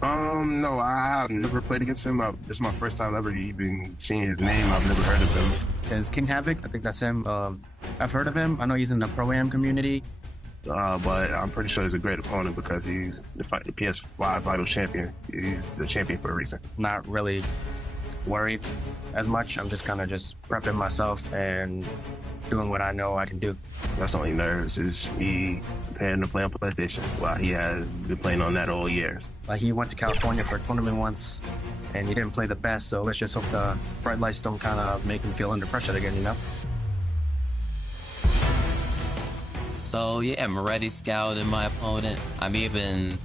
No, I have never played against him. This is my first time ever even seeing his name. I've never heard of him. Is King Havoc? I think that's him. I've heard of him. I know he's in the Pro-Am community. But I'm pretty sure he's a great opponent because he's the PS5 Vital Champion. He's the champion for a reason. Not really worried as much. I'm just kind of prepping myself and doing what I know I can do. That's only nerves is me preparing to play on PlayStation while he has been playing on that all year. Like he went to California for a tournament once and he didn't play the best, so let's just hope the bright lights don't kind of make him feel under pressure again, you know? So yeah, I'm already scouting my opponent. I'm even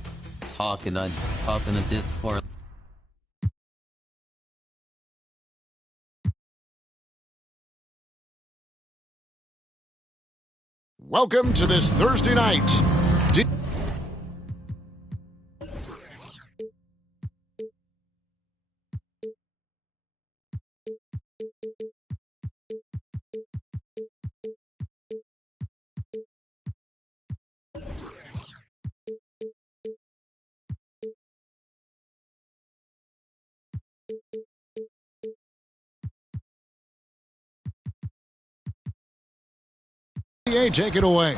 talking to Discord. Welcome to this Thursday night. DA, take it away.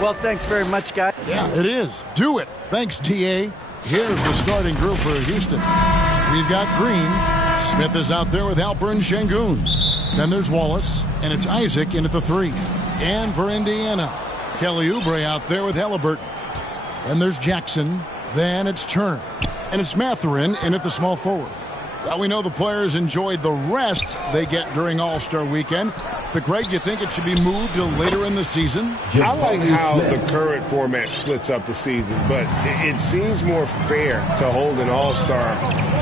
Well, thanks very much, guys. Yeah, it is. Do it. Thanks, DA. Here's the starting group for Houston. We've got Green. Smith is out there with Halper and Şengün. Then there's Wallace, and it's Isaac in at the 3. And for Indiana, Kelly Oubre out there with Halliburton. Then there's Jackson. Then it's Turner. And it's Mathurin in at the small forward. Well, we know the players enjoyed the rest they get during All-Star Weekend. But, Greg, you think it should be moved to later in the season? I like how the current format splits up the season, but it seems more fair to hold an All-Star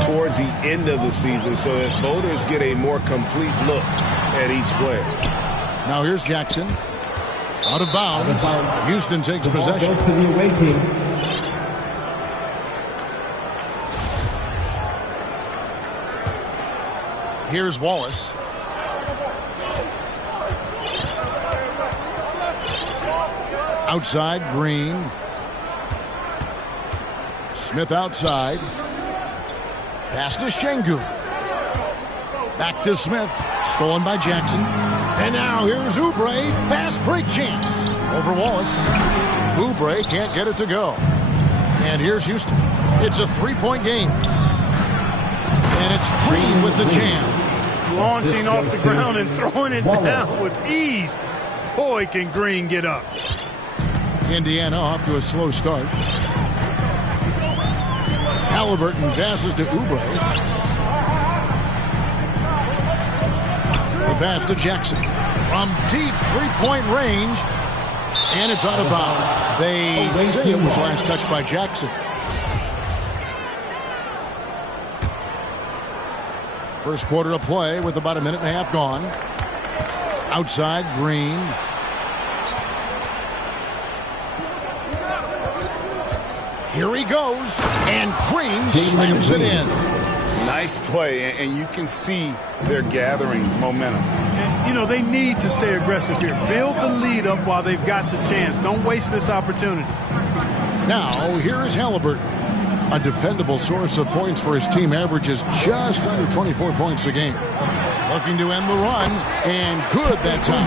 towards the end of the season so that voters get a more complete look at each player. Now here's Jackson. Out of bounds. Houston takes possession. Goes to the away team. Here's Wallace. Outside, Green. Smith outside. Pass to Şengün. Back to Smith. Stolen by Jackson. And now here's Oubre. Fast break chance. Over Wallace. Oubre can't get it to go. And here's Houston. It's a three-point game. And it's Green with the jam. Launching off the ground and throwing it down with ease. Boy, can Green get up. Indiana off to a slow start. Halliburton passes to Oubre. The pass to Jackson. From deep three-point range. And it's out of bounds. They say it was last touched by Jackson. First quarter of play with about a minute and a half gone. Outside, Green. Here he goes. And Green slams it in. Nice play, and you can see they're gathering momentum. And, you know, they need to stay aggressive here. Build the lead up while they've got the chance. Don't waste this opportunity. Now, here is Halliburton. A dependable source of points for his team, averages just under 24 points a game. Looking to end the run, and good that time.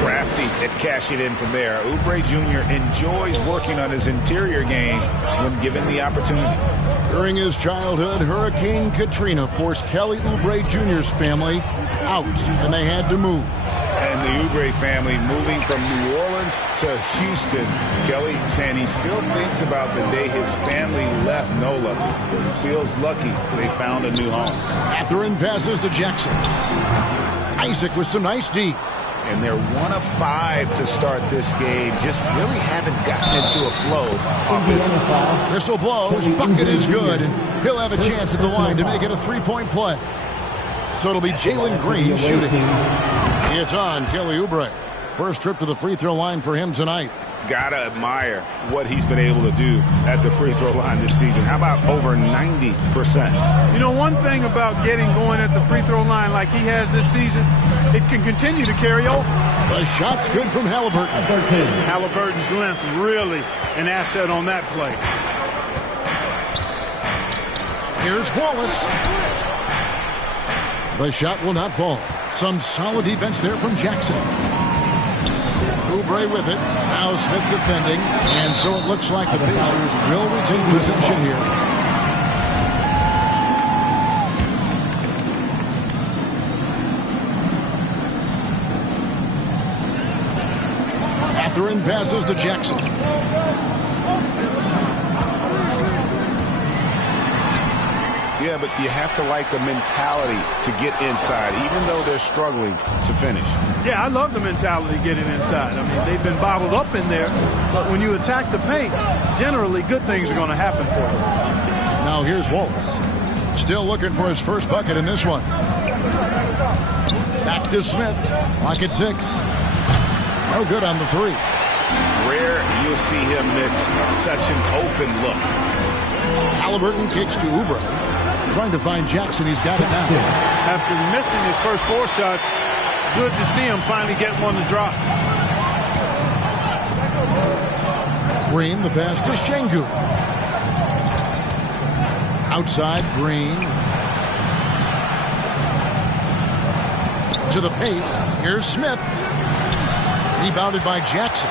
Crafty at cashing in from there. Oubre Jr. enjoys working on his interior game when given the opportunity. During his childhood, Hurricane Katrina forced Kelly Oubre Jr.'s family out, and they had to move. And the Oubre family moving from New Orleans to Houston. Kelly saying he still thinks about the day his family left NOLA. Feels lucky they found a new home. Mathurin passes to Jackson. Isaac with some nice D. And they're 1 of 5 to start this game. Just really haven't gotten into a flow offensively. Whistle blows. Bucket is good. And he'll have a chance at the line to make it a three-point play. So it'll be Jalen Green shooting. It's on Kelly Oubre. First trip to the free throw line for him tonight. Gotta admire what he's been able to do at the free throw line this season. How about over 90%? You know, one thing about getting going at the free throw line like he has this season, it can continue to carry over. The shot's good from Halliburton. Halliburton's length really an asset on that play. Here's Wallace. The shot will not fall. Some solid defense there from Jackson. Oubre with it. Now Smith defending. And so it looks like the Pacers will retain possession here. Mathurin passes to Jackson. Yeah, but you have to like the mentality to get inside, even though they're struggling to finish. Yeah, I love the mentality getting inside. I mean, they've been bottled up in there, but when you attack the paint, generally good things are going to happen for them. Now here's Wallace. Still looking for his first bucket in this one. Back to Smith. Lock at 6. No good on the 3. Rare you'll see him miss such an open look. Halliburton kicks to Oubre. Trying to find Jackson. He's got it now. After missing his first 4 shots, good to see him finally get one to drop. Green, the pass to Şengün. Outside, Green. To the paint. Here's Smith. Rebounded by Jackson.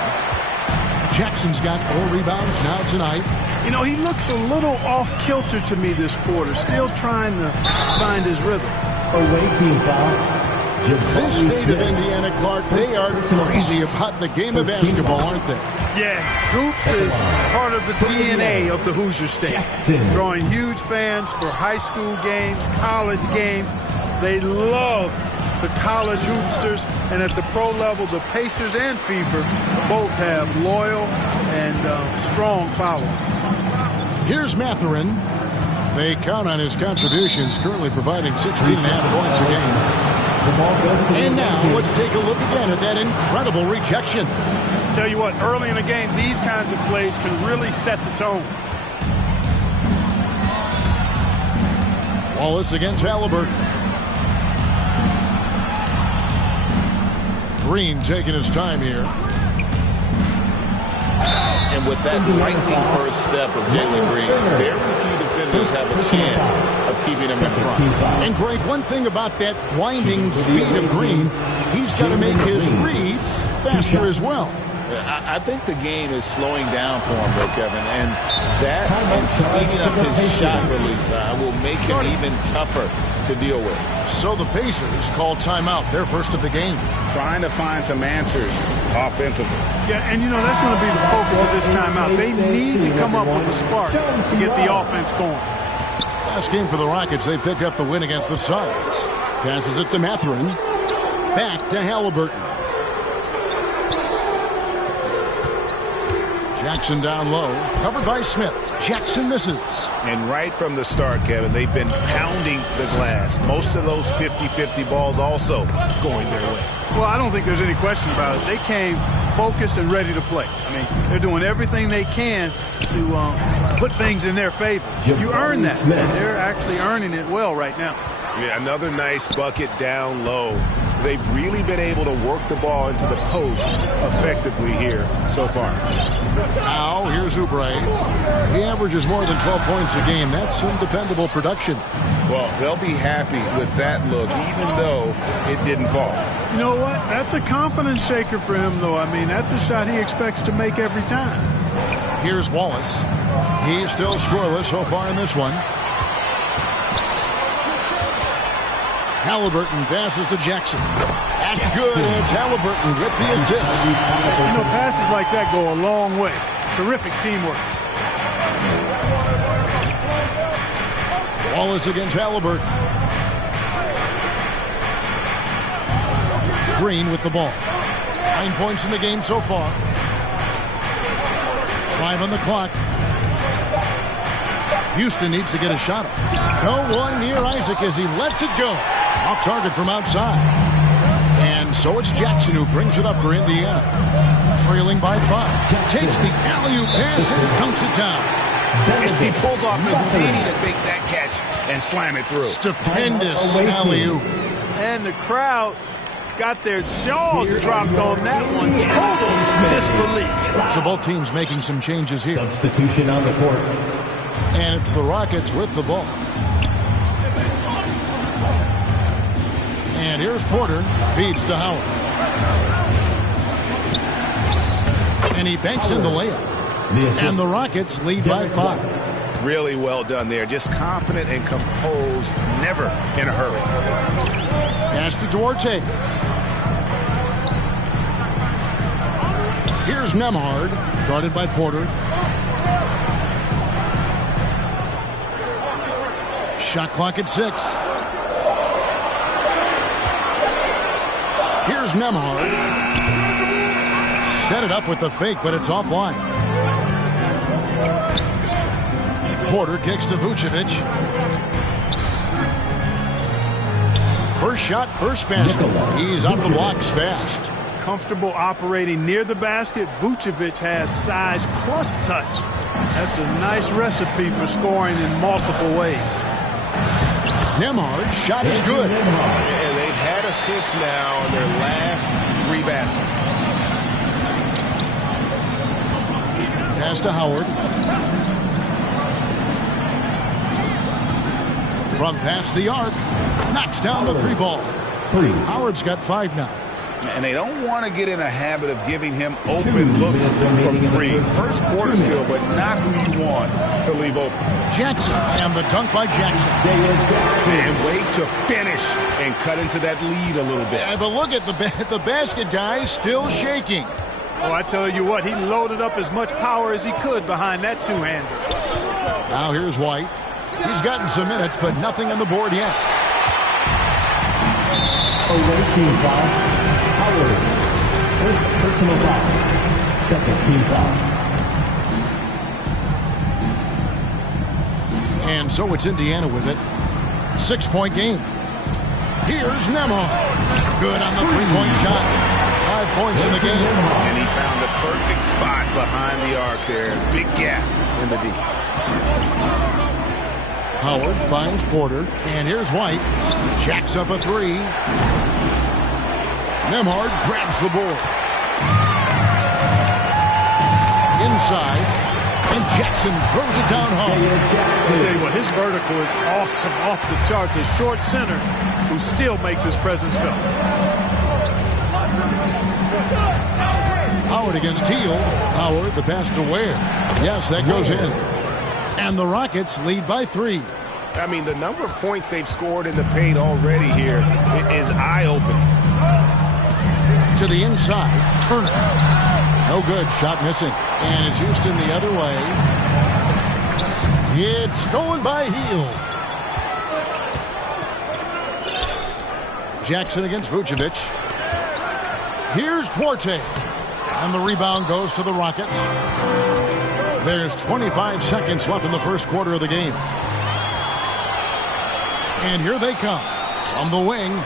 Jackson's got 4 rebounds now tonight. You know, he looks a little off-kilter to me this quarter, still trying to find his rhythm. Away team foul. This state of Indiana, Clark, they are crazy about the game of basketball, aren't they? Yeah, hoops is part of the DNA of the Hoosier State. Drawing huge fans for high school games, college games. They love the college hoopsters, and at the pro level, the Pacers and Fever both have loyal and strong followings. Here's Mathurin. They count on his contributions, currently providing 16.5 points a game. And now let's take a look again at that incredible rejection. Tell you what, early in the game, these kinds of plays can really set the tone. Wallace against Halliburton. Green taking his time here. And with that lightning first step of Jalen Green, very few defenders have a chance of keeping him in front. And Greg, one thing about that blinding speed of Green, he's got to make his reads faster as well. I think the game is slowing down for him, though, Kevin, and that and speeding up his shot release will make him even tougher to deal with. So the Pacers call timeout, their first of the game. Trying to find some answers offensively. Yeah, and you know, that's going to be the focus of this timeout. They need to come up with a spark to get the offense going. Last game for the Rockets, they picked up the win against the Suns. Passes it to Mathurin. Back to Halliburton. Jackson down low, covered by Smith. Jackson misses. And right from the start, Kevin, they've been pounding the glass. Most of those 50-50 balls also going their way. Well, I don't think there's any question about it. They came focused and ready to play. I mean, they're doing everything they can to put things in their favor. You earn that, and they're actually earning it well right now. Yeah, another nice bucket down low. They've really been able to work the ball into the post effectively here so far. Now, here's Oubre. He averages more than 12 points a game. That's some dependable production. Well, they'll be happy with that look, even though it didn't fall. You know what? That's a confidence shaker for him, though. I mean, that's a shot he expects to make every time. Here's Wallace. He's still scoreless so far in this one. Halliburton passes to Jackson. That's good, and it's Halliburton with the assist. You know, passes like that go a long way. Terrific teamwork. Wallace against Halliburton. Green with the ball. 9 points in the game so far. 5 on the clock. Houston needs to get a shot up. No one near Isaac as he lets it go. Off target from outside. And so it's Jackson who brings it up for Indiana. Trailing by 5. Takes the alley-oop pass and dunks it down. He pulls off the Houdini to make that catch and slam it through. Stupendous alley-oop. And the crowd got their jaws dropped on that one. Total disbelief. So both teams making some changes here. Substitution on the court. And it's the Rockets with the ball. And here's Porter. Feeds to Howard. And he banks in the layup. And the Rockets lead by 5. Really well done there. Just confident and composed, never in a hurry. Pass to Duarte. Here's Nembhard, guarded by Porter. Shot clock at 6. Here's Nembhard. Set it up with the fake, but it's offline. Porter kicks to Vucevic. First shot, first basket. He's out of the blocks fast. Comfortable operating near the basket. Vucevic has size plus touch. That's a nice recipe for scoring in multiple ways. Nembhard's shot is good. And they've had assists now on their last 3 baskets. Pass to Howard. From past the arc. Knocks down the 3 ball. Howard's got 5 now. And they don't want to get in a habit of giving him open looks from 3. First quarter still, but not who you want to leave open. Jackson, and the dunk by Jackson. And wait to finish and cut into that lead a little bit. Yeah, but look at the basket guy still shaking. Oh, I tell you what, he loaded up as much power as he could behind that 2-hander. Now here's White. He's gotten some minutes, but nothing on the board yet. Away team foul. Howard. First personal foul. Second team foul. And so it's Indiana with it. 6-point game. Here's Nembhard. Good on the 3-point shot. 5 points in the game. And he found the perfect spot behind the arc there. Big gap in the D. Howard finds Porter. And here's White. Jacks up a 3. Nembhard grabs the board. Inside. And Jackson throws it down home. I'll tell you what, his vertical is awesome, off the charts. A short center who still makes his presence felt. Howard against Teal. Howard, the pass to Ware. Yes, that goes in. And the Rockets lead by 3. I mean, the number of points they've scored in the paint already here is eye-opening. To the inside. Turner. No good. Shot missing. And it's Houston the other way. It's stolen by Hield. Jackson against Vucevic. Here's Duarte. And the rebound goes to the Rockets. There's 25 seconds left in the first quarter of the game. And here they come. From the wing.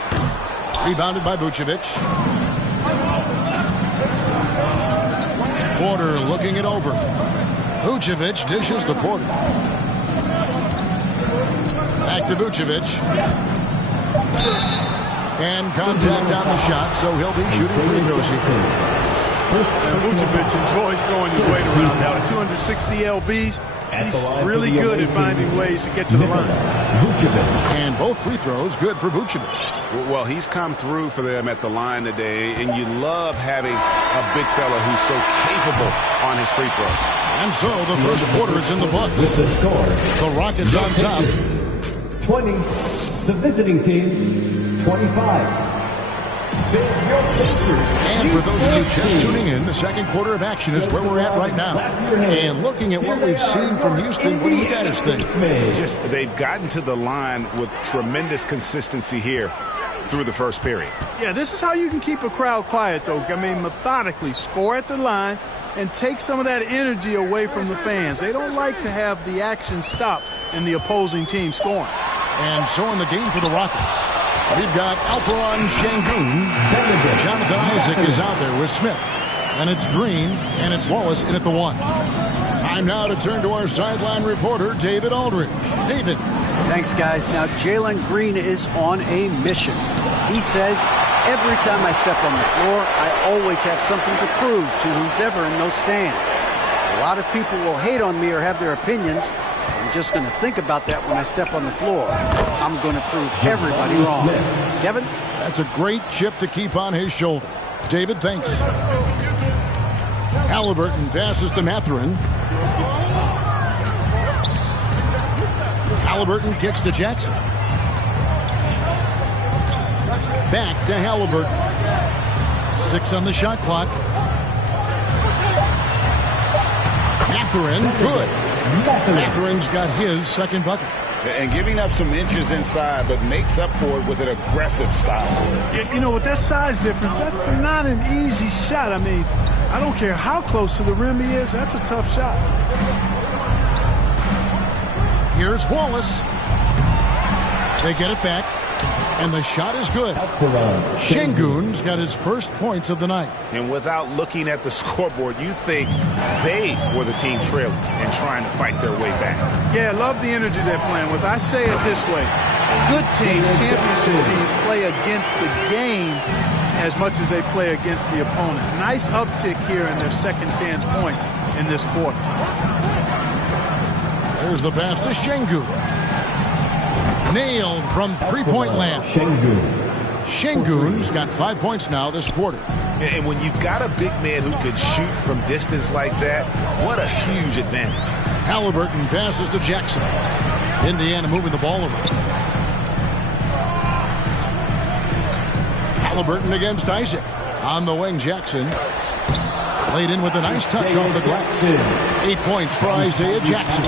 Rebounded by Vucevic. Porter looking it over. Vucevic dishes to Porter. Back to Vucevic. And contact on the shot, so he'll be shooting free throws here. And Vucevic enjoys throwing his weight around now. At 260 lbs, he's really good at finding ways to get to the line. And both free throws good for Vucevic. Well, he's come through for them at the line today, and you love having a big fella who's so capable on his free throw. And so the first quarter is in the books. With the score, The Rockets on top. 20. The visiting team, 25. And for those of you just tuning in, the second quarter of action is where we're at right now. And looking at what we've seen from Houston, what do you guys think? Just they've gotten to the line with tremendous consistency here through the first period. Yeah, this is how you can keep a crowd quiet, though. I mean, methodically score at the line and take some of that energy away from the fans. They don't like to have the action stop and the opposing team scoring. And so in the game for the Rockets, we've got Alperon Şengün. Jonathan Isaac is out there with Smith. And it's Green, and it's Wallace in at the 1. Time now to turn to our sideline reporter, David Aldridge. David. Thanks, guys. Now, Jalen Green is on a mission. He says, every time I step on the floor, I always have something to prove to who's ever in those stands. A lot of people will hate on me or have their opinions, I'm just going to think about that when I step on the floor. I'm going to prove everybody wrong. Kevin? That's a great chip to keep on his shoulder. David, thanks. Halliburton passes to Mathurin. Halliburton kicks to Jackson. Back to Halliburton. 6 on the shot clock. Mathurin, good. Mathurin's got his second bucket. And giving up some inches inside, but makes up for it with an aggressive style. You know, with that size difference, that's not an easy shot. I mean, I don't care how close to the rim he is. That's a tough shot. Here's Wallace. They get it back, and the shot is good. Şengün's got his first points of the night. And without looking at the scoreboard, you think they were the team trailing and trying to fight their way back. Yeah, I love the energy they're playing with. I say it this way. Good teams, championship teams, play against the game as much as they play against the opponent. Nice uptick here in their second chance points in this quarter. There's the pass to Şengün. Nailed from three-point land. Şengün's got 5 points now this quarter. And when you've got a big man who can shoot from distance like that, what a huge advantage. Halliburton passes to Jackson. Indiana moving the ball around. Halliburton against Isaac. On the wing, Jackson. Laid in with a nice touch off the glass. 8 points for Isaiah Jackson.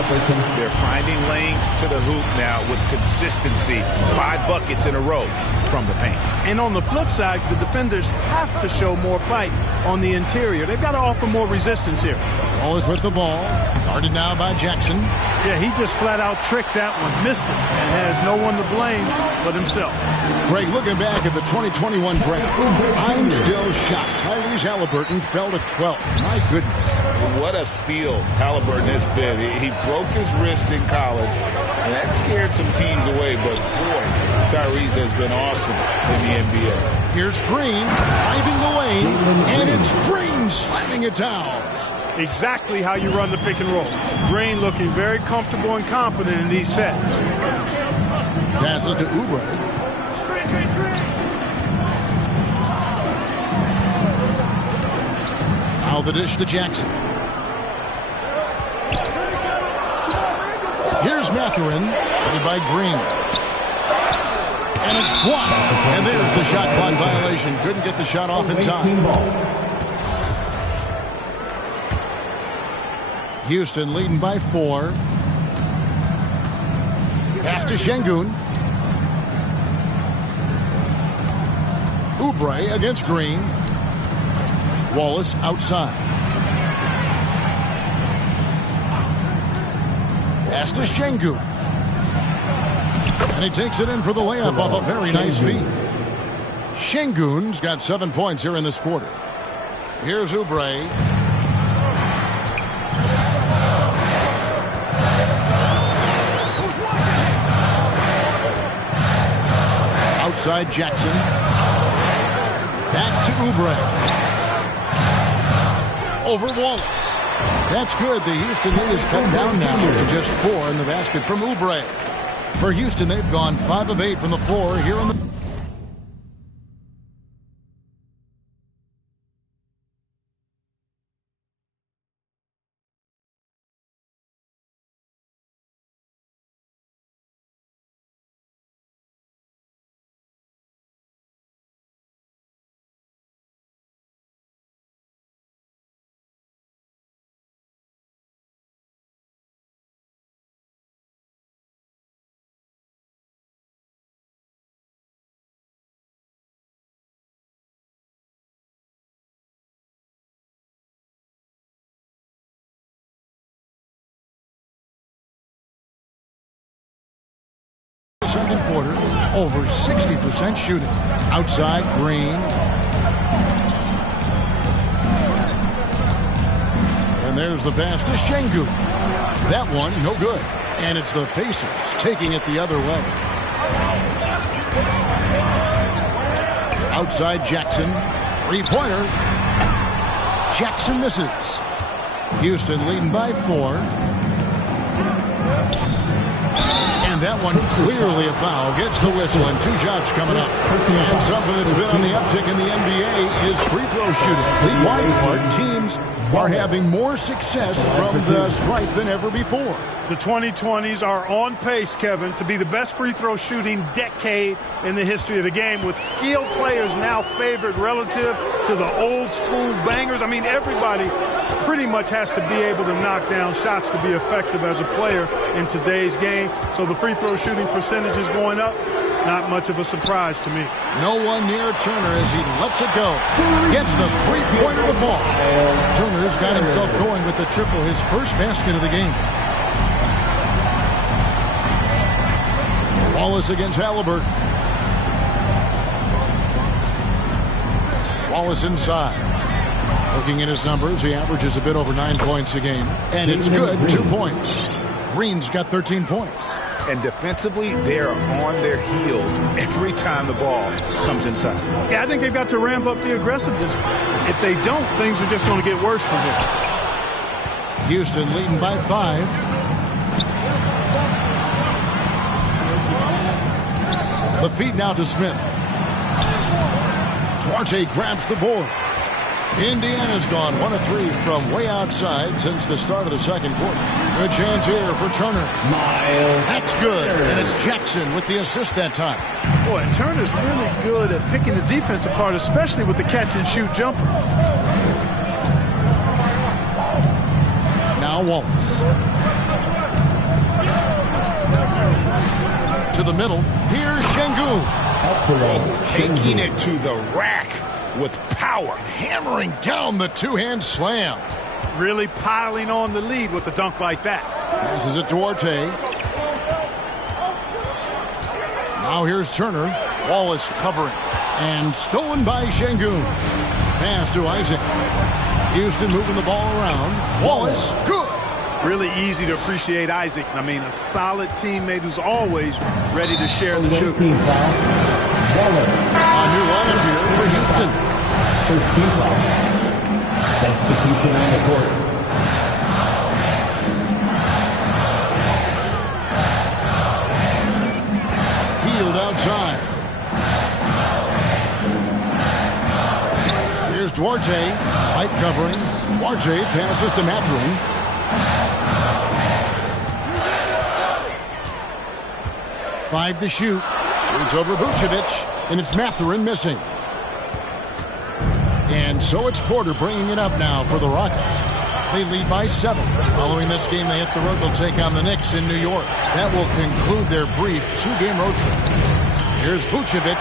They're finding lanes to the hoop now with consistency. 5 buckets in a row from the paint. And on the flip side, the defenders have to show more fight on the interior. They've got to offer more resistance here. Wallace with the ball. Guarded now by Jackson. Yeah, he just flat out tricked that one. Missed it. And has no one to blame but himself. Greg, looking back at the 2021 draft, I'm still shocked. Tyrese Halliburton fell to 12. My goodness. What a steal Halliburton has been. He broke his wrist in college, and that scared some teams away. But, boy, Tyrese has been awesome in the NBA. Here's Green driving the lane, and it's Green slamming it down. Exactly how you run the pick and roll. Green looking very comfortable and confident in these sets. Passes to Oubre. Now the dish to Jackson. Here's Mathurin, played by Green. And it's blocked. And there's the shot clock violation. Couldn't get the shot off in time. Houston leading by 4. Pass to Şengün. Oubre against Green. Wallace outside. Pass to Şengün. And he takes it in for the layup off a very nice feed. Şengün's got 7 points here in this quarter. Here's Oubre. Outside Jackson. Back to Oubre. Over Wallace. That's good. The Houston lead has cut down now to just 4 in the basket from Oubre. For Houston, they've gone 5 of 8 from the floor here in the... Second quarter, over 60% shooting. Outside, Green. And there's the pass to Şengün. That one, no good. And it's the Pacers taking it the other way. Outside Jackson. Three-pointer. Jackson misses. Houston leading by 4. And that one clearly a foul. Gets the whistle and 2 shots coming up. And something that's been on the uptick in the NBA is free throw shooting. League-wide part, teams are having more success from the stripe than ever before. The 2020s are on pace, Kevin, to be the best free throw shooting decade in the history of the game, with skilled players now favored relative to the old school bangers. I mean, everybody pretty much has to be able to knock down shots to be effective as a player in today's game. So the free throw shooting percentage is going up. Not much of a surprise to me. No one near Turner as he lets it go. Gets the three-pointer to fall. Turner's got himself going with the triple, his first basket of the game. Wallace against Halliburton. Wallace inside. Looking at his numbers, he averages a bit over 9 points a game. And it's good, 2 points. Green's got 13 points. And defensively, they're on their heels every time the ball comes inside. Yeah, I think they've got to ramp up the aggressiveness. If they don't, things are just going to get worse for them. Houston leading by 5. The feed now to Smith. Duarte grabs the board. Indiana's gone 1 of 3 from way outside since the start of the second quarter. Good chance here for Turner. That's good. And it's Jackson with the assist that time. Boy, Turner's really good at picking the defense apart, especially with the catch-and-shoot jumper. Now Wallace. To the middle. Here's Şengün. Taking it to the rack with power. Hammering down the two-hand slam. Really piling on the lead with a dunk like that. Passes it to Duarte. Now here's Turner. Wallace covering. And stolen by Şengün. Pass to Isaac. Houston moving the ball around. Wallace, good. Really easy to appreciate Isaac. I mean, a solid teammate who's always ready to share the sugar. A new lineup here for Houston. First team foul. Substitution on the court. Hield outside. Here's Duarte. White covering. Duarte passes to Mathurin. Five to shoot. Shoots over Vucevic. And it's Mathurin missing. And so it's Porter bringing it up now for the Rockets. They lead by 7. Following this game, they hit the road. They'll take on the Knicks in New York. That will conclude their brief 2-game road trip. Here's Vucevic.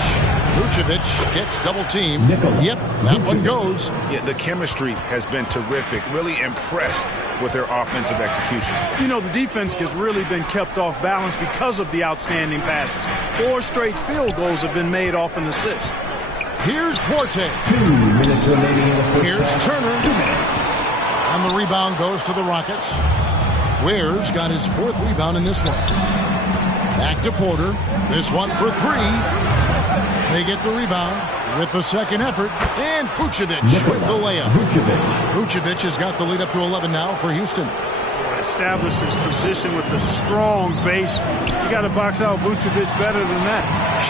Vucevic gets double teamed. Yep, that one goes. Yeah, the chemistry has been terrific. Really impressed with their offensive execution. You know, the defense has really been kept off balance because of the outstanding passes. 4 straight field goals have been made off an assist. Here's Duarte. 2 minutes remaining in the first Here's half. Turner. 2 minutes. And the rebound goes to the Rockets. Ware's got his 4th rebound in this one. Back to Porter. This one for 3. They get the rebound with the second effort. And Vucevic with the layup. Vucevic has got the lead up to 11 now for Houston. Establishes position with the strong base. You got to box out Vucevic better than that.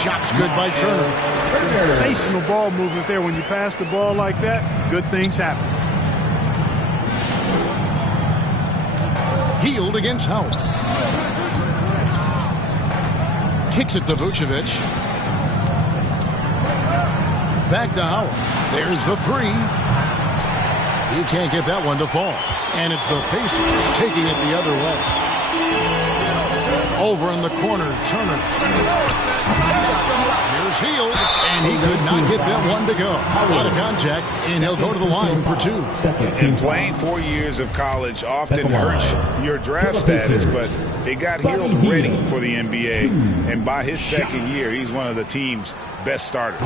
Shots good by Turner. Sensational ball movement there. When you pass the ball like that, good things happen. Hield against Howard. Kicks it to Vucevic. Back to Howard. There's the 3. He can't get that one to fall. And it's the Pacers taking it the other way. Over in the corner, Turner. Here's Hield, and he could not get that one to go. Out of contact, and he'll go to the line for 2. And playing 4 years of college often hurts your draft status, but it got Hield ready for the NBA. And by his second year, he's one of the team's best starters.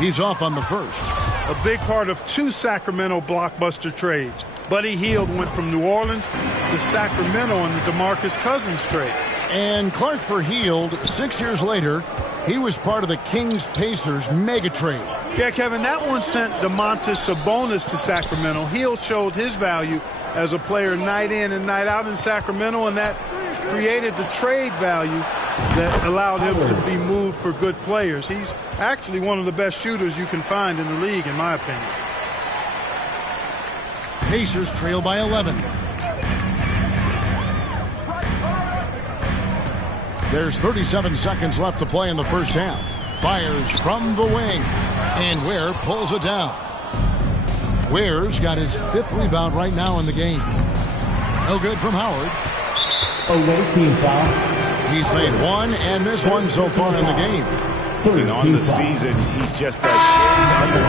He's off on the first. A big part of 2 Sacramento blockbuster trades. Buddy Hield went from New Orleans to Sacramento in the DeMarcus Cousins trade. And Clark for Hield, 6 years later, he was part of the Kings-Pacers mega trade. Yeah, Kevin, that one sent Domantas Sabonis to Sacramento. Hield showed his value as a player night in and night out in Sacramento, and that created the trade value that allowed him to be moved for good players. He's actually one of the best shooters you can find in the league, in my opinion. Pacers trail by 11. There's 37 seconds left to play in the first half. Fires from the wing, and Ware pulls it down. Ware's got his 5th rebound right now in the game. No good from Howard. Away team foul. He's made one and missed one so far in the game. And on the season, he's just a shade under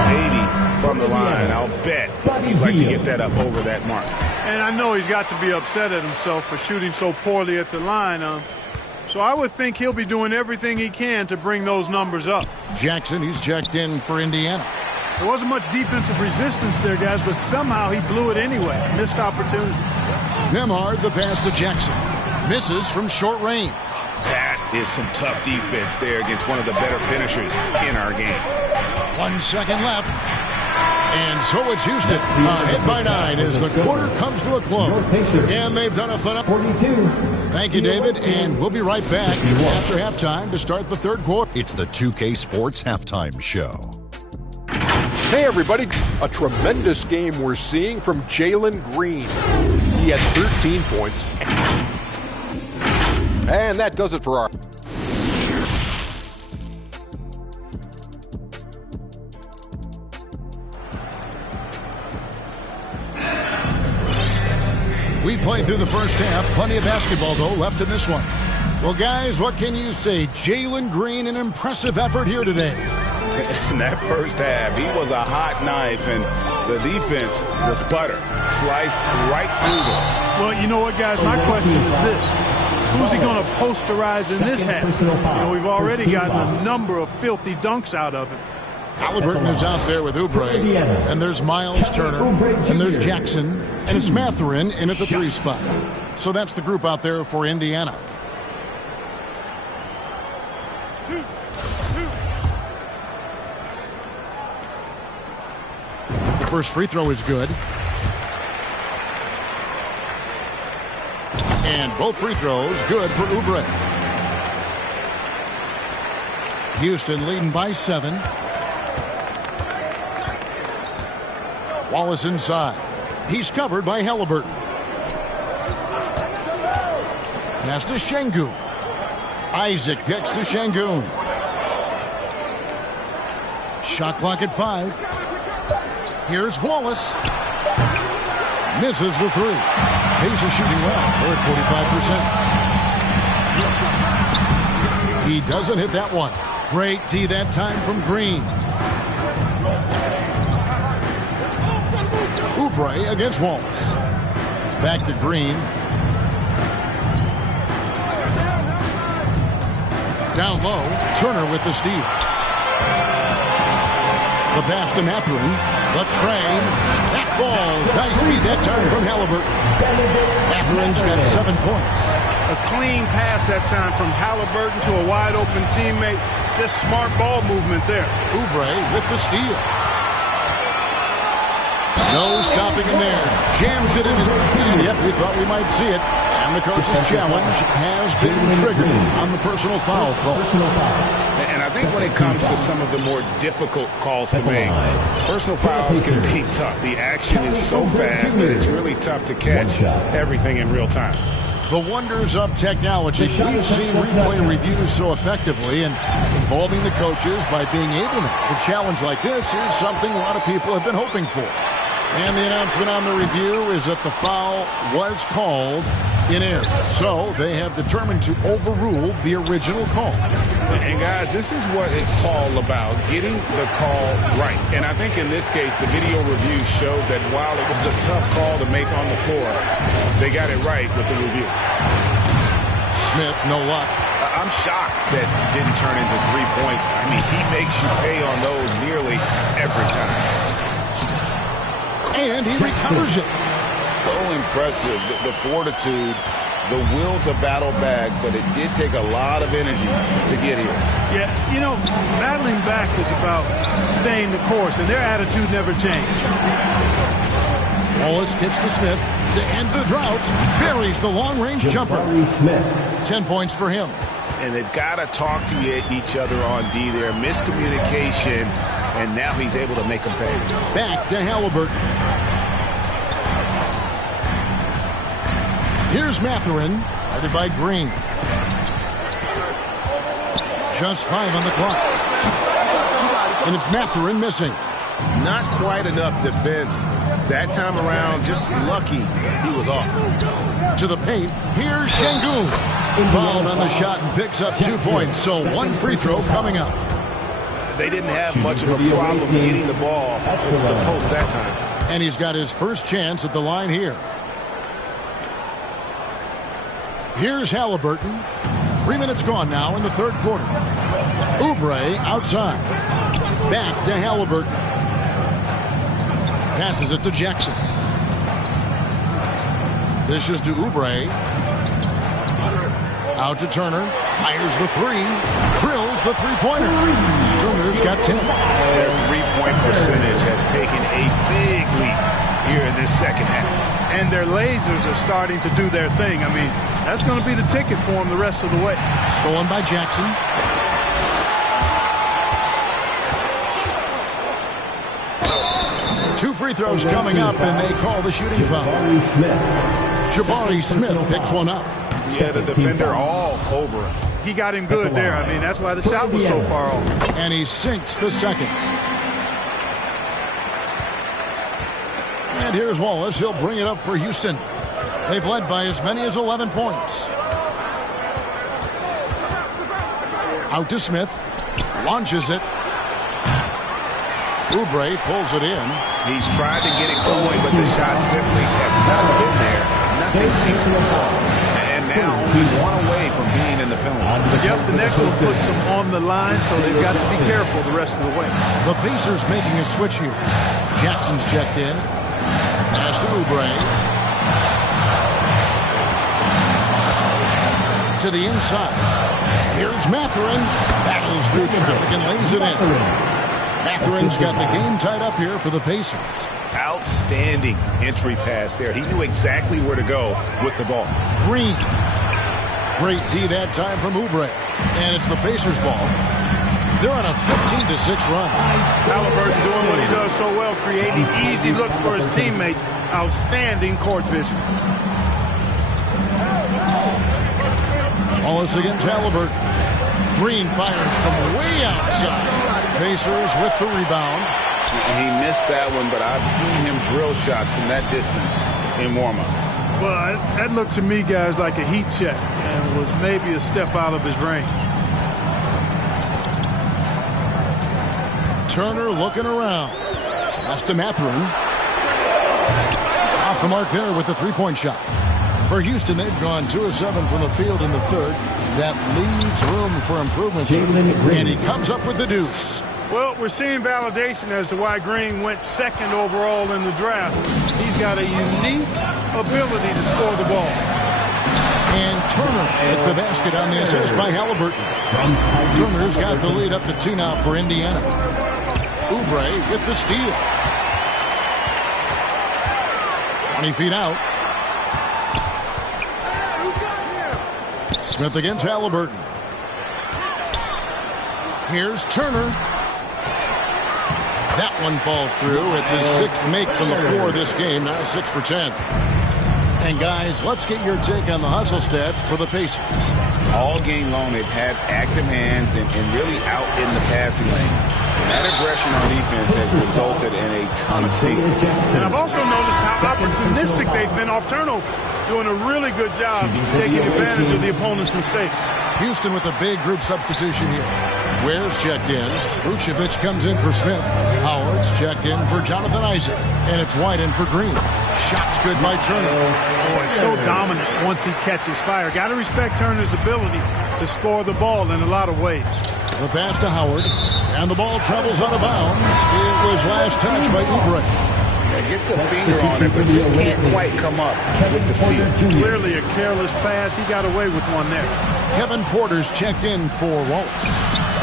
80 from the line. I'll bet he'd like to get that up over that mark. And I know he's got to be upset at himself for shooting so poorly at the line. So I would think he'll be doing everything he can to bring those numbers up. Jackson, he's checked in for Indiana. There wasn't much defensive resistance there, guys, but somehow he blew it anyway. Missed opportunity. Nembhard, the pass to Jackson. Misses from short range. That is some tough defense there against one of the better finishers in our game. 1 second left. And so it's Houston ahead by 9 as the quarter comes to a close. And they've done a phenomenal. 42. Thank you, David. And we'll be right back after halftime to start the third quarter. It's the 2K Sports Halftime Show. Hey, everybody. A tremendous game we're seeing from Jalen Green. He had 13 points. And that does it for our... We played through the first half. Plenty of basketball, though, left in this one. Well, guys, what can you say? Jalen Green, an impressive effort here today. In that first half, he was a hot knife, and the defense was butter. Sliced right through them. Well, you know what, guys? My question is this. Who's he going to posterize in this half? We've already gotten a number of filthy dunks out of him. Halliburton is out there with Oubre, and there's Miles Turner, and there's Jackson, and it's Mathurin in at the 3 spot. So that's the group out there for Indiana. The first free throw is good. And both free throws good for Oubre. Houston leading by 7. Wallace inside. He's covered by Halliburton. Pass to Şengün. Isaac kicks to Şengün. Shot clock at 5. Here's Wallace. Misses the 3. Pacers shooting well. They're at 45%. He doesn't hit that one. Great tee that time from Green. Oubre against Wallace. Back to Green. Down low, Turner with the steal. The pass to Mathurin. The train. That falls. Nice feed that time from Halliburton. Mathurin's got 7 points. A clean pass that time from Halliburton to a wide-open teammate. Just smart ball movement there. Oubre with the steal. No stopping him there. Jams it in. And yep, we thought we might see it. And the coach's challenge has been triggered on the personal foul call. And I think when it comes to some of the more difficult calls to make, personal fouls can be tough. The action is so fast that it's really tough to catch everything in real time. The wonders of technology. We've seen replay reviews so effectively, and involving the coaches by being able to make a challenge like this is something a lot of people have been hoping for. And the announcement on the review is that the foul was called in error. So they have determined to overrule the original call. And guys, this is what it's all about, getting the call right. And I think in this case, the video review showed that while it was a tough call to make on the floor, they got it right with the review. Smith, no luck. I'm shocked that didn't turn into 3 points. I mean, he makes you pay on those nearly every time. And he recovers it. So impressive, the fortitude, the will to battle back, but it did take a lot of energy to get here. Yeah, you know, battling back is about staying the course, and their attitude never changed. Wallace kicks to Smith. to end the drought. Buries the long-range jumper. 10 points for him. And they've got to talk to each other on D there. Miscommunication, and now he's able to make them pay. Back to Halliburton. Here's Mathurin, guarded by Green. Just 5 on the clock. And it's Mathurin missing. Not quite enough defense that time around. Just lucky he was off. To the paint. Here's Şengün. Fouled on the shot and picks up 2 points. So 1 free throw coming up. They didn't have much of a problem getting the ball into the post that time. And he's got his first chance at the line here. Here's Halliburton. 3 minutes gone now in the third quarter. Oubre outside. Back to Halliburton. Passes it to Jackson. Dishes to Oubre. Out to Turner. Fires the 3. Drills the three-pointer. Turner's got 10. Their three-point percentage has taken a big leap here in this second half. And their lasers are starting to do their thing. I mean, that's going to be the ticket for them the rest of the way. Stolen by Jackson. Two free throws coming up, and they call the shooting foul. Jabari Smith picks one up. Yeah, the defender all over him. He got him good there. I mean, that's why the shot was so far off. And he sinks the second. And here's Wallace. He'll bring it up for Houston. They've led by as many as 11 points. Out to Smith. Launches it. Oubre pulls it in. He's tried to get it going, but the shot simply has not been there. Nothing seems to fall. And now only 1 away from being in the penalty. Yep, the next one puts them on the line, so they've got to be careful the rest of the way. The Pacers making a switch here. Jackson's checked in. Pass to Oubre. To the inside. Here's Mathurin. Battles through traffic and lays it in. Mathurin's got the game tied up here for the Pacers. Outstanding entry pass there. He knew exactly where to go with the ball. Green. Great D that time from Oubre. And it's the Pacers ball. They're on a 15-6 run. Halliburton doing what he does so well, creating easy looks for his teammates. Outstanding court vision. Wallace against Halliburton. Green fires from way outside. Pacers with the rebound. He missed that one, but I've seen him drill shots from that distance in warm-up. Well, that looked to me, guys, like a heat check and was maybe a step out of his range. Turner looking around. Pass to Mathurin. Off the mark there with the three-point shot. For Houston, they've gone 2 of 7 from the field in the third. That leaves room for improvements. And he comes up with the deuce. Well, we're seeing validation as to why Green went second overall in the draft. He's got a unique ability to score the ball. And Turner hit the basket on the assist by Halliburton. Turner's got the lead up to 2 now for Indiana. Oubre with the steal. 20 feet out. Smith against Halliburton. Here's Turner. That one falls through. It's his 6th make from the floor this game. Now 6 for 10. And guys, let's get your take on the hustle stats for the Pacers. All game long, they've had active hands and really out in the passing lanes. And that aggression on defense has resulted in a ton of steals. And I've also noticed how opportunistic they've been off turnover. Doing a really good job taking advantage of the opponent's mistakes. Houston with a big group substitution here. Ware's checked in. Vucevic comes in for Smith. Howard's checked in for Jonathan Isaac. And it's White in for Green. Shots good by Turner. Boy, so dominant once he catches fire. Got to respect Turner's ability to score the ball in a lot of ways. The pass to Howard. And the ball travels out of bounds. It was last touched by Oubre. Gets a finger on it, but just can't quite come up with the steal. Clearly a careless pass. He got away with one there. Kevin Porter's checked in for Wallace.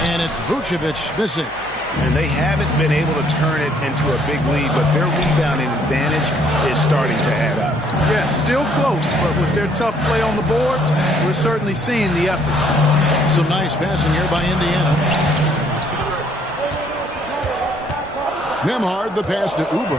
And it's Vucevic missing. And they haven't been able to turn it into a big lead, but their rebounding advantage is starting to add up. Yeah, still close, but with their tough play on the boards, we're certainly seeing the effort. Some nice passing here by Indiana. Nemhard, the pass to Oubre.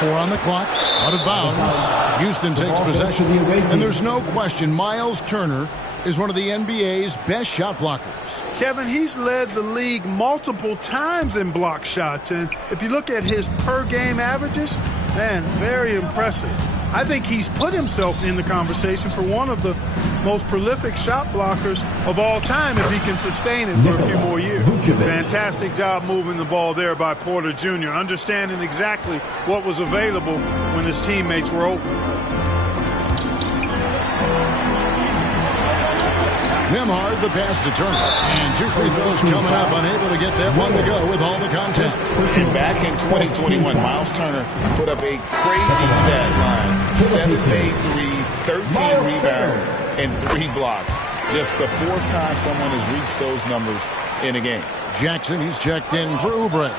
4 on the clock, out of bounds. Houston takes possession. And there's no question Miles Turner is one of the NBA's best shot blockers. Kevin, he's led the league multiple times in block shots. And if you look at his per-game averages, man, very impressive. I think he's put himself in the conversation for one of the most prolific shot blockers of all time if he can sustain it for a few more years. Fantastic job moving the ball there by Porter Jr., understanding exactly what was available when his teammates were open. Nemhard, the pass to Turner. And 2 free throws coming up, unable to get that one to go with all the contact. And back in 2021, Miles Turner put up a crazy stat line. 7 made threes, 13 rebounds, and 3 blocks. Just the 4th time someone has reached those numbers in a game. Jackson, he's checked in for Oubre.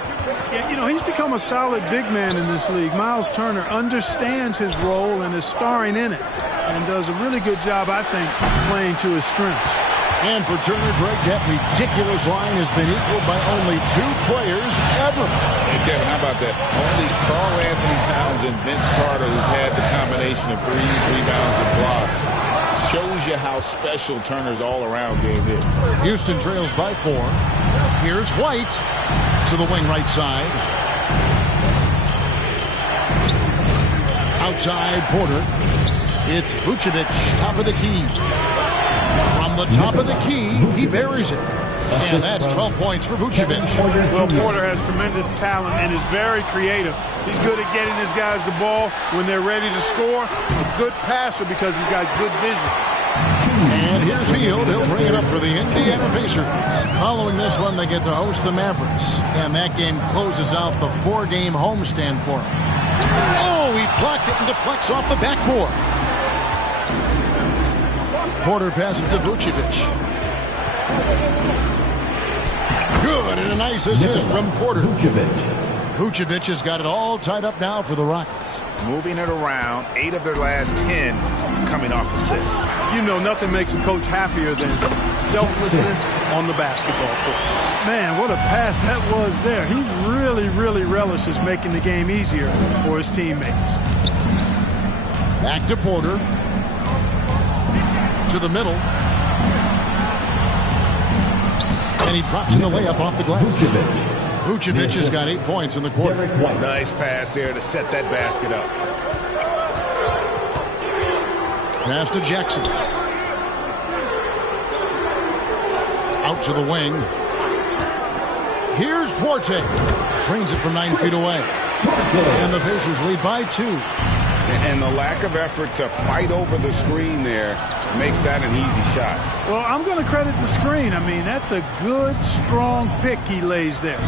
Yeah, you know, he's become a solid big man in this league. Miles Turner understands his role and is starring in it and does a really good job, I think, playing to his strengths. And for Turner, Greg, that ridiculous line has been equaled by only 2 players ever. Hey, Kevin, how about that? Only Karl Anthony Towns and Vince Carter who've had the combination of threes, rebounds, and blocks. Shows you how special Turner's all-around game is. Houston trails by 4. Here's White to the wing right side. Outside Porter. It's Vucevic, top of the key. From the top of the key, he buries it. And that's 12 points for Vucevic. Well, Porter has tremendous talent and is very creative. He's good at getting his guys the ball when they're ready to score. A good passer because he's got good vision. And here's Field. He'll bring it up for the Indiana Pacers. Following this one, they get to host the Mavericks. And that game closes out the 4-game homestand for him. Oh, he blocked it and deflects off the backboard. Porter passes to Vucevic. Good, and a nice assist from Porter. Vucevic has got it all tied up now for the Rockets. Moving it around, 8 of their last 10 coming off assists. You know, nothing makes a coach happier than selflessness on the basketball court. Man, what a pass that was there. He really, really relishes making the game easier for his teammates. Back to Porter. To the middle. And he drops in the layup off the glass. Vucevic has got 8 points in the quarter. Nice pass there to set that basket up. Pass to Jackson. Out to the wing. Here's Duarte. Trains it from 9 feet away. And the Pacers lead by 2. And the lack of effort to fight over the screen there makes that an easy shot. Well, I'm going to credit the screen. I mean, that's a good, strong pick he lays there.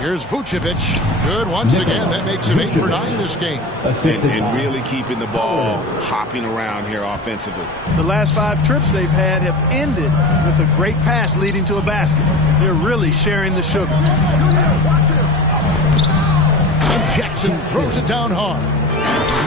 Here's Vucevic. Good once again. That makes him 8 for 9 this game. And really keeping the ball hopping around here offensively. The last 5 trips they've had have ended with a great pass leading to a basket. They're really sharing the sugar. And Jackson throws it down hard.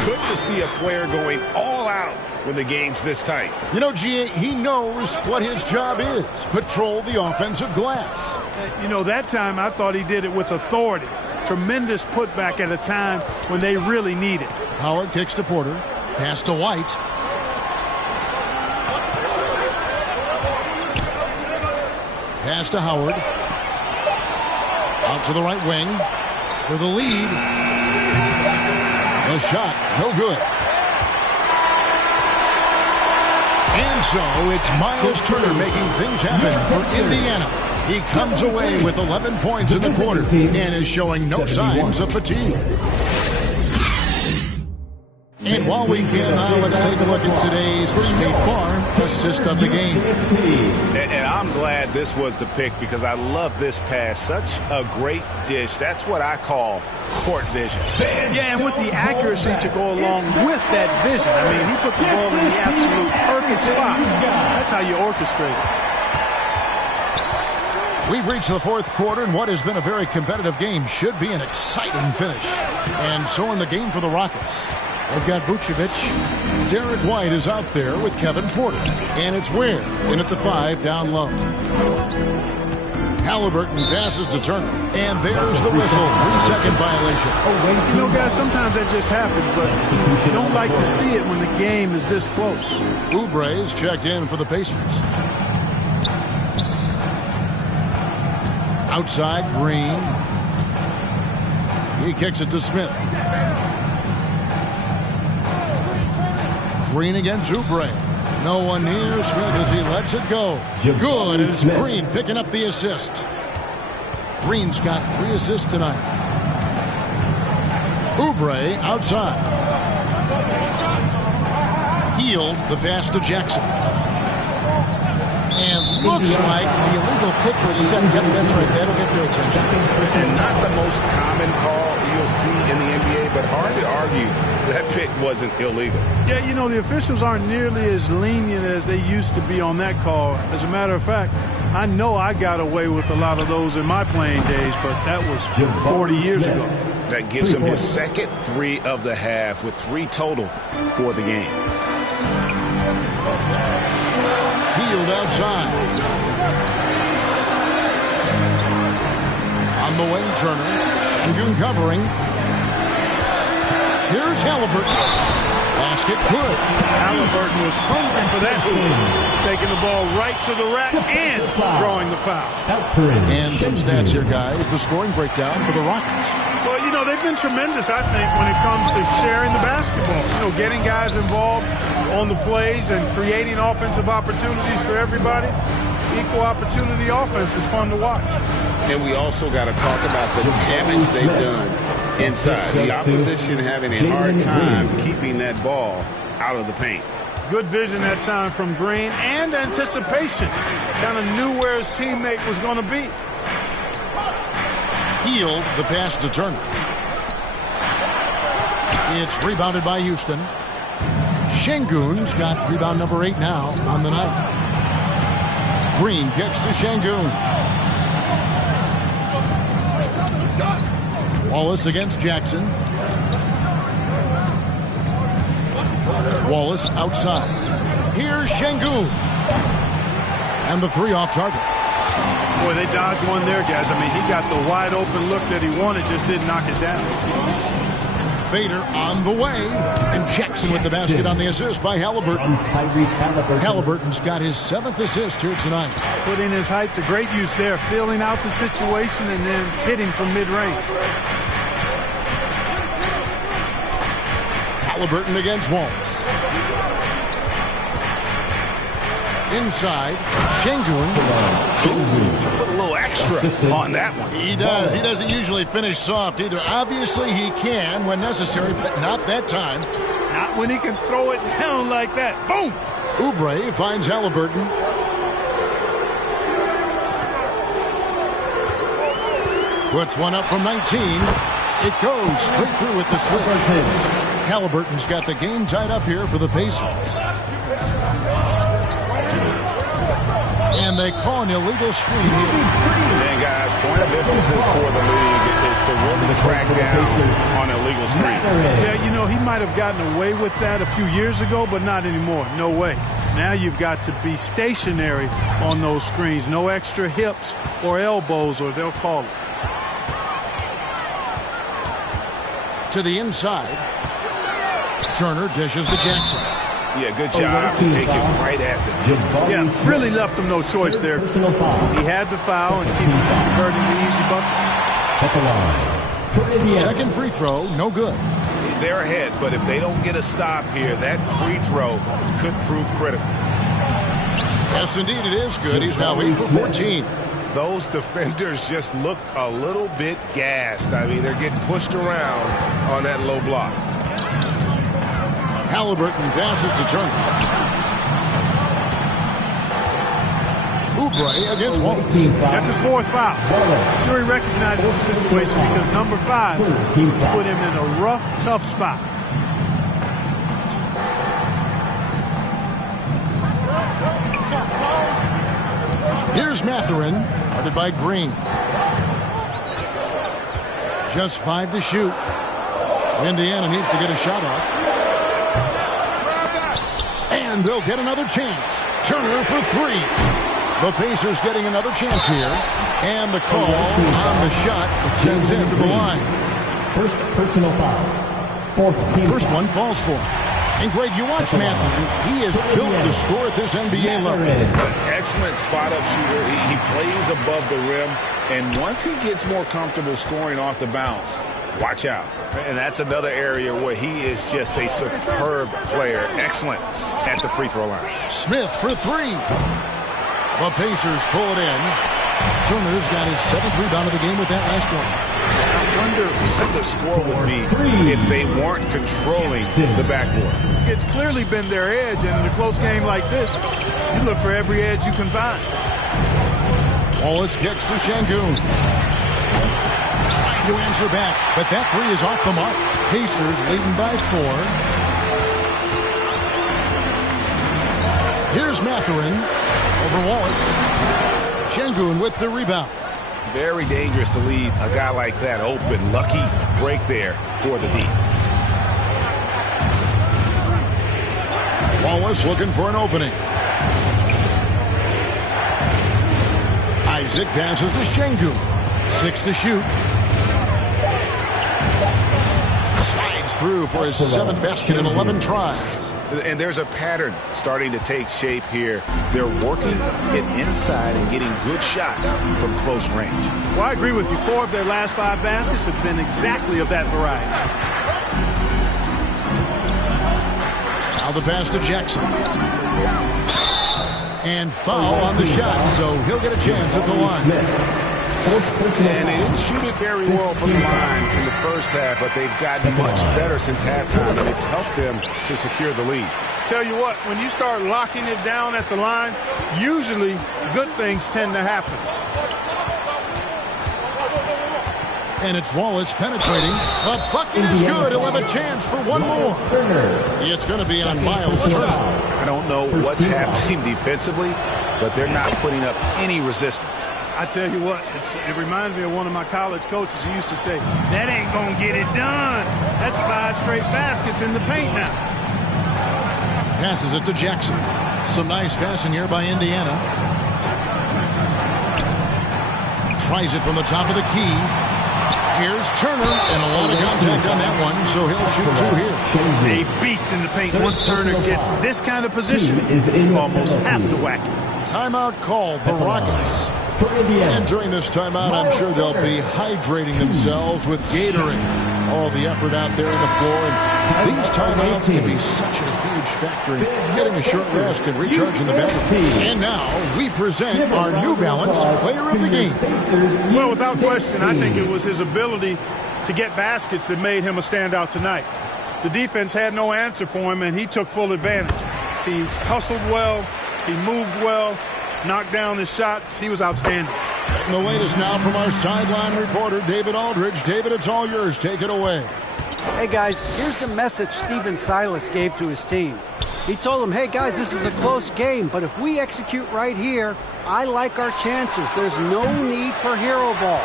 Good to see a player going all out when the game's this tight. You know, G.A., he knows what his job is. Patrol the offensive glass. You know, that time I thought he did it with authority. Tremendous putback at a time when they really need it. Howard kicks to Porter. Pass to White. Pass to Howard. Out to the right wing for the lead. The shot, no good. And so it's Miles Turner making things happen for Indiana. He comes away with 11 points in the quarter and is showing no signs of fatigue. And while we can, let's take a look at today's State Farm assist of the game. And I'm glad this was the pick because I love this pass. Such a great dish. That's what I call court vision. Yeah, and with the accuracy to go along with that vision. I mean, he put the ball in the absolute perfect spot. That's how you orchestrate it. We've reached the fourth quarter, and what has been a very competitive game should be an exciting finish. And so in the game for the Rockets, they've got Vucevic. Derek White is out there with Kevin Porter. And it's Ware in at the 5 down low. Halliburton passes to Turner. And there's the whistle. 3-second violation. You know, guys, sometimes that just happens, but you don't like to see it when the game is this close. Oubre is checked in for the Pacers. Outside, Green. He kicks it to Smith. Green against Oubre. No one near Smith as he lets it go. Good, and it's Green picking up the assist. Green's got 3 assists tonight. Oubre outside. Healed the pass to Jackson. And looks like the illegal pick was set. Yep, that's right. That'll get their attention. And not the most common call you'll see in the NBA, but hard to argue that pick wasn't illegal. Yeah, you know, the officials aren't nearly as lenient as they used to be on that call. As a matter of fact, I know I got away with a lot of those in my playing days, but that was 40 years ago. That gives him his second 3 of the half with 3 total for the game. Healed outside. On the wing, Turner. Sengun covering. Here's Halliburton. Basket good. Halliburton was hungry for that. Taking the ball right to the rack and drawing the foul. And some stats here, guys. The scoring breakdown for the Rockets. Well, you know, they've been tremendous, I think, when it comes to sharing the basketball. You know, getting guys involved on the plays and creating offensive opportunities for everybody. Equal opportunity offense is fun to watch. And we also got to talk about the damage they've done inside. The opposition having a hard time keeping that ball out of the paint. Good vision that time from Green and anticipation. Kind of knew where his teammate was going to be. Healed the pass to Turner. It's rebounded by Houston. Şengün's got rebound number 8 now on the night. Green kicks to Şengün. Wallace against Jackson. Wallace outside. Here's Şengün. And the 3 off target. Boy, they dodged one there, guys. I mean, he got the wide open look that he wanted, just didn't knock it down. Fader on the way. And Jackson with the basket on the assist by Halliburton. Halliburton's got his 7th assist here tonight. Putting his height to great use there, filling out the situation and then hitting from mid-range. Halliburton against Wallace. Inside, Şengün. Put a little extra on that one. He does. He doesn't usually finish soft either. Obviously, he can when necessary, but not that time. Not when he can throw it down like that. Boom! Oubre finds Halliburton. Puts one up from 19. It goes straight through with the switch. Halliburton's got the game tied up here for the Pacers. And they call an illegal screen here. And guys, point of emphasis for the league is to really crack down on illegal screens. Yeah, you know, he might have gotten away with that a few years ago, but not anymore. No way. Now you've got to be stationary on those screens. No extra hips or elbows, or they'll call it. To the inside. Turner dishes to Jackson. Yeah, good job to take it right at the net. Yeah, really left him no choice there. He had to foul and keep converting the easy bucket. Second free throw, no good. They're ahead, but if they don't get a stop here, that free throw could prove critical. Yes, indeed, it is good. He's now 8 for 14. Those defenders just look a little bit gassed. I mean, they're getting pushed around on that low block. Halliburton passes to Turner. Oubre against Wallace. That's his fourth foul. I'm sure he recognizes the situation because number 5 put him in a rough, tough spot. Here's Mathurin, guarded by Green. Just 5 to shoot. Indiana needs to get a shot off. And they'll get another chance. Turner for 3. The Pacers getting another chance here. And the call on the shot sends him to the line. First personal foul. Fourth team. First one falls for him. And Greg, you watch Matthew. He is built to score at this NBA level. An excellent spot-up shooter. He plays above the rim. And once he gets more comfortable scoring off the bounce, watch out. And that's another area where he is just a superb player. Excellent at the free throw line. Smith for 3. The Pacers pull it in. Turner's got his 7th rebound of the game with that last one. I wonder what the score would be if they weren't controlling the backboard. It's clearly been their edge, and in a close game like this, you look for every edge you can find. Wallace gets to Şengün. Trying to answer back, but that 3 is off the mark. Pacers leading by 4. Here's Mathurin over Wallace. Şengün with the rebound. Very dangerous to leave a guy like that open. Lucky break there for the D. Wallace looking for an opening. Isaac passes to Şengün. 6 to shoot. Slides through for his 7th basket in 11 tries. And there's a pattern starting to take shape here. They're working it inside and getting good shots from close range. Well, I agree with you. 4 of their last 5 baskets have been exactly of that variety. Now the pass to Jackson. And foul on the shot, so he'll get a chance at the line. And they didn't shoot it very well from the line in the first half, but they've gotten much better since halftime, and it's helped them to secure the lead. Tell you what, when you start locking it down at the line, usually good things tend to happen. And it's Wallace penetrating. The bucket is good. He'll have a chance for one more. It's going to be on Miles Turner. I don't know what's happening defensively, but they're not putting up any resistance. I tell you what, it reminds me of one of my college coaches who used to say, that ain't going to get it done. That's 5 straight baskets in the paint now. Passes it to Jackson. Some nice passing here by Indiana. Tries it from the top of the key. Here's Turner, and a lot of contact on that one, so he'll shoot 2 here. A beast in the paint. Once Turner gets this kind of position, you almost have to whack it. Timeout called the Rockets. And during this timeout, I'm sure they'll be hydrating themselves with Gatorade. All the effort out there on the floor. And these timeouts can be such a huge factor in getting a short rest and recharging the battery. And now we present our New Balance Player of the Game. Well, without question, I think it was his ability to get baskets that made him a standout tonight. The defense had no answer for him, and he took full advantage. He hustled well. He moved well. Knocked down his shots. He was outstanding. And the latest now from our sideline reporter, David Aldridge. David, it's all yours. Take it away. Hey, guys, here's the message Stephen Silas gave to his team. He told them, hey, guys, this is a close game, but if we execute right here, I like our chances. There's no need for hero ball.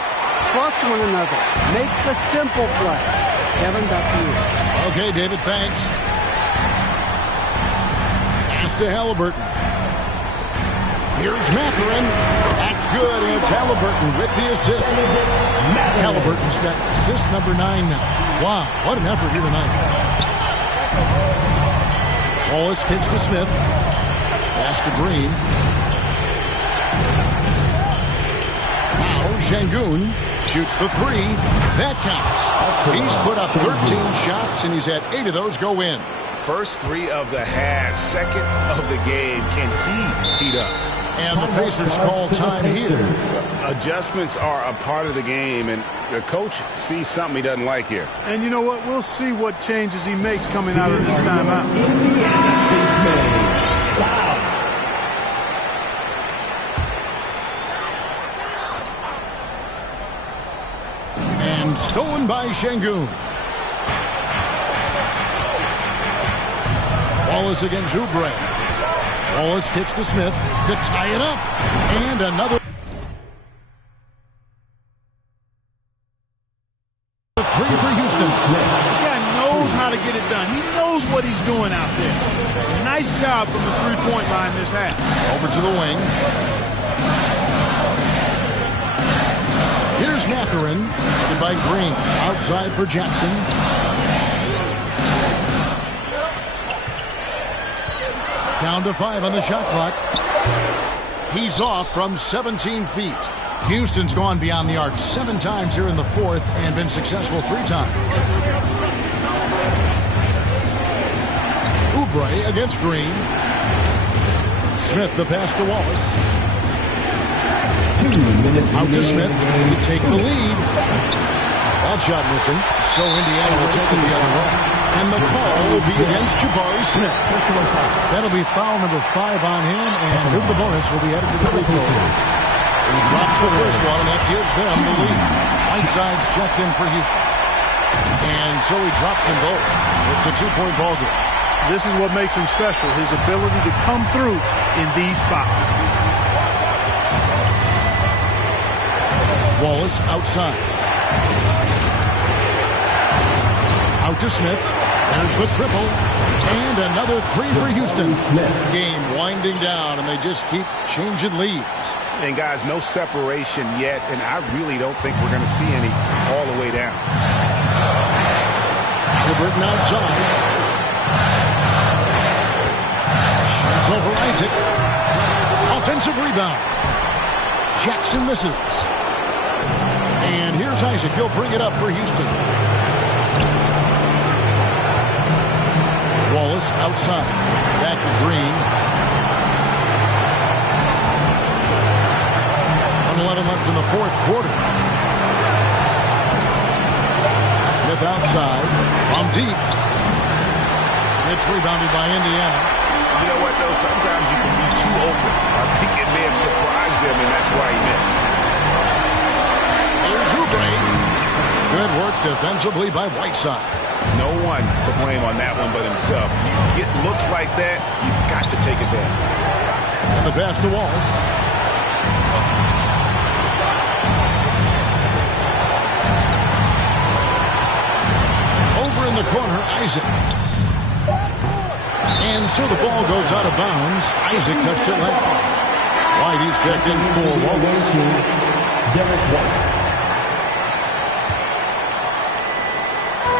Trust one another. Make the simple play. Kevin, back to you. Okay, David, thanks. Pass to Halliburton. Here's Mathurin. That's good. And it's Halliburton with the assist. Halliburton's got assist number 9 now. Wow, what an effort here tonight. Wallace kicks to Smith. Pass to Green. Now Şengün shoots the 3. That counts. He's put up 13 shots, and he's had 8 of those go in. First 3 of the half, second of the game. Can he heat up? And the Pacers call time here. Adjustments are a part of the game, and the coach sees something he doesn't like here. And you know what? We'll see what changes he makes coming out of this timeout. and stolen by Şengün. Wallace against Oubre. Wallace kicks to Smith to tie it up. And another three for Houston. This guy knows how to get it done. He knows what he's doing out there. Nice job from the three-point line this half. Over to the wing. Here's Mathurin. By Green. Outside for Jackson. Down to 5 on the shot clock. He's off from 17 feet. Houston's gone beyond the arc 7 times here in the fourth and been successful 3 times. Oubre against Green. Smith the pass to Wallace. 2 minutes out to Smith to take the lead. That shot missing, so Indiana will take it the other way. And the call will be against Jabari Smith. That'll be foul number 5 on him, and to the bonus will be headed to the free throw. He drops the first one, and that gives them the lead. Whiteside's checked in for Houston. And so he drops them both. It's a 2-point ball game. This is what makes him special, his ability to come through in these spots. Wallace outside. Out to Smith. There's the triple. And another 3 for Houston. Game winding down, and they just keep changing leads. And guys, no separation yet, and I really don't think we're going to see any all the way down. Halliburton outside. Shots over Isaac. Offensive rebound. Jackson misses. And here's Isaac. He'll bring it up for Houston. Wallace outside. Back to Green. 1:11 left in the fourth quarter. Smith outside. From deep. It's rebounded by Indiana. You know what, though? Sometimes you can be too open. I think it may have surprised him, and that's why he missed. Here's Oubre. Good work defensively by Whiteside. No one to blame on that one but himself. You get looks like that, you've got to take advantage. And the pass to Wallace. Over in the corner, Isaac. And so the ball goes out of bounds. Isaac touched it last. Whitey's checked in for Wallace. Derek White.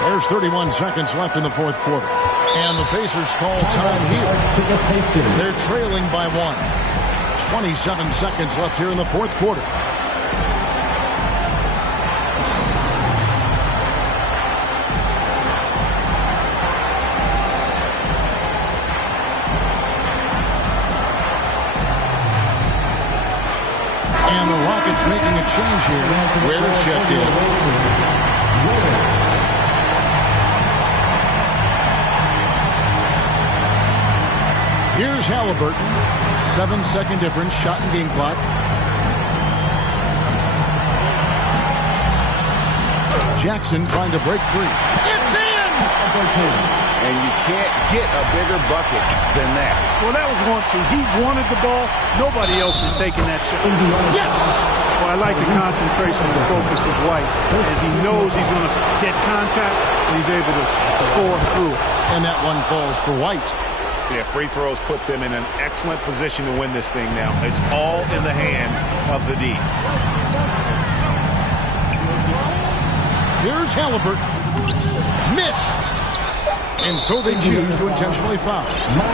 There's 31 seconds left in the fourth quarter. And the Pacers call time here. They're trailing by 1. 27 seconds left here in the fourth quarter. And the Rockets making a change here. Ware's checked in. Here's Halliburton. 7-second difference. Shot and game clock. Jackson trying to break free. It's in! And you can't get a bigger bucket than that. Well, that was 1-2. He wanted the ball. Nobody else was taking that shot. Yes! Well, I like the concentration and the focus of White as he knows he's going to get contact and he's able to score through. And that one falls for White. Yeah, free throws put them in an excellent position to win this thing now. It's all in the hands of the D. Here's Halliburton. Missed. And so they choose to intentionally foul.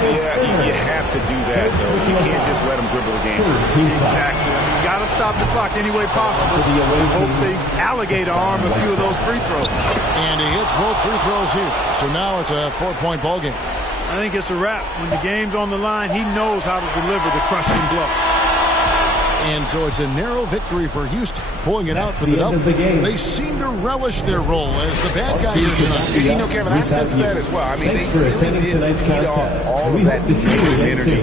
Yeah, you have to do that, though. You can't just let them dribble the game. Exactly. You got to stop the clock any way possible. Hope they alligator arm a few of those free throws. And he hits both free throws here. So now it's a 4-point ball game. I think it's a wrap. When the game's on the line, he knows how to deliver the crushing blow. And so it's a narrow victory for Houston, pulling it out for the double. They seem to relish their role as the bad guy here tonight. You know, Kevin, I sense that as well. I mean, they really did feed off all of that negative energy